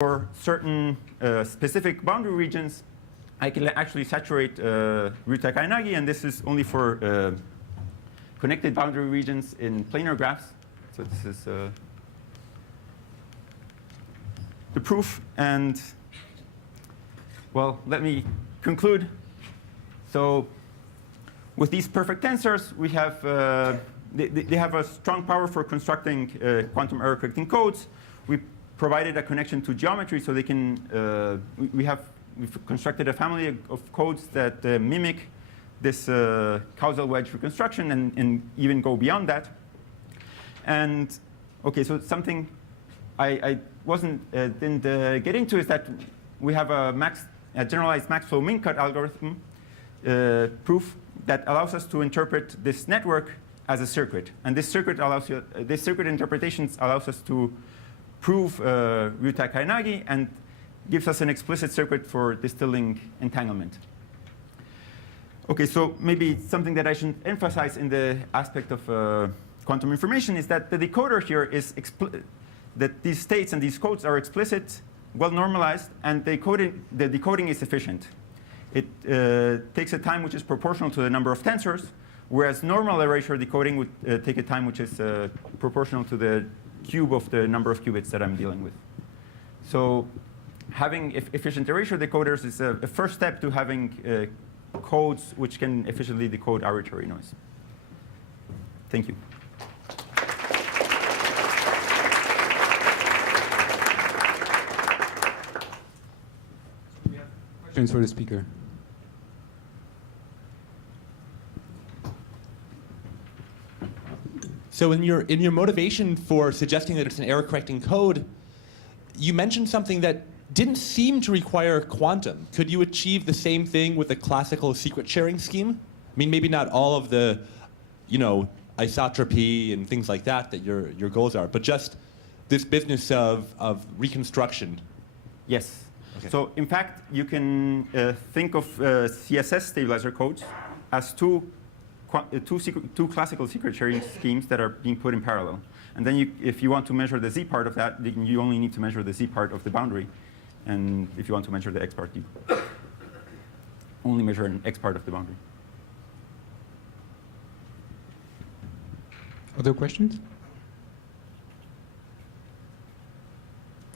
for certain specific boundary regions, I can actually saturate Ryu and Takayanagi, and this is only for connected boundary regions in planar graphs. So this is the proof. And well, let me conclude. So with these perfect tensors, we have they have a strong power for constructing quantum error correcting codes. We provided a connection to geometry, so they can. We've constructed a family of codes that mimic this causal wedge reconstruction and even go beyond that. And okay, so something I didn't get into is that we have a generalized Maxwell min cut algorithm proof that allows us to interpret this network as a circuit, and this circuit interpretations allows us to prove Ryu Takayanagi and gives us an explicit circuit for distilling entanglement. Okay, so maybe something that I should emphasize in the aspect of quantum information is that the decoder here is that these states and these codes are explicit, well normalized, and the decoding is efficient. It takes a time which is proportional to the number of tensors, whereas normal erasure decoding would take a time which is proportional to the cube of the number of qubits that I'm dealing with. So having efficient erasure decoders is a first step to having codes which can efficiently decode arbitrary noise. Thank you. We have questions for the speaker. So in your motivation for suggesting that it's an error-correcting code, you mentioned something that didn't seem to require quantum. Could you achieve the same thing with a classical secret-sharing scheme? I mean, maybe not all of the, isotropy and things like that your goals are, but just this business of reconstruction. Yes. Okay. So in fact, you can think of CSS stabilizer codes as two classical secret sharing schemes that are being put in parallel. And then if you want to measure the z part of that, then you only need to measure the z part of the boundary. And if you want to measure the x part, you only measure an x part of the boundary. Other questions?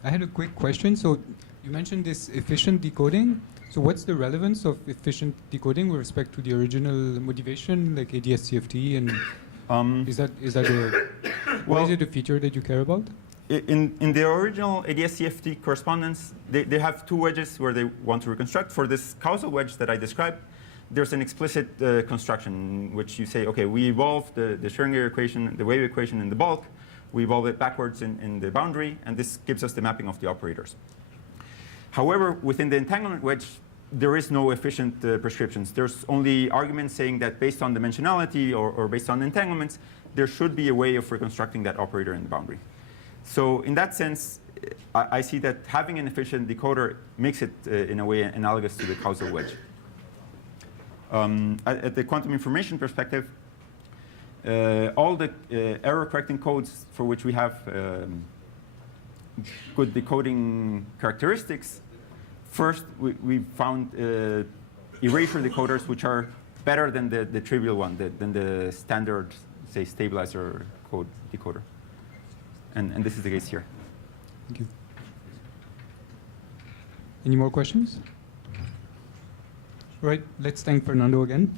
I had a quick question. So you mentioned this efficient decoding. So what's the relevance of efficient decoding with respect to the original motivation, like ADS-CFT? And is that why is it a feature that you care about? In the original ADS-CFT correspondence, they have two wedges where they want to reconstruct. For this causal wedge that I described, there's an explicit construction in which you say, OK, we evolve the Schrödinger equation, the wave equation in the bulk. We evolve it backwards in the boundary. And this gives us the mapping of the operators. However, within the entanglement wedge, there is no efficient prescriptions. There's only arguments saying that based on dimensionality or based on entanglements, there should be a way of reconstructing that operator in the boundary. So in that sense, I see that having an efficient decoder makes it, in a way, analogous to the causal wedge. At the quantum information perspective, all the error-correcting codes for which we have good decoding characteristics, first, we found erasure decoders which are better than the trivial one, than the standard, say, stabilizer code decoder. And this is the case here. Thank you. Any more questions? All right, let's thank Fernando again.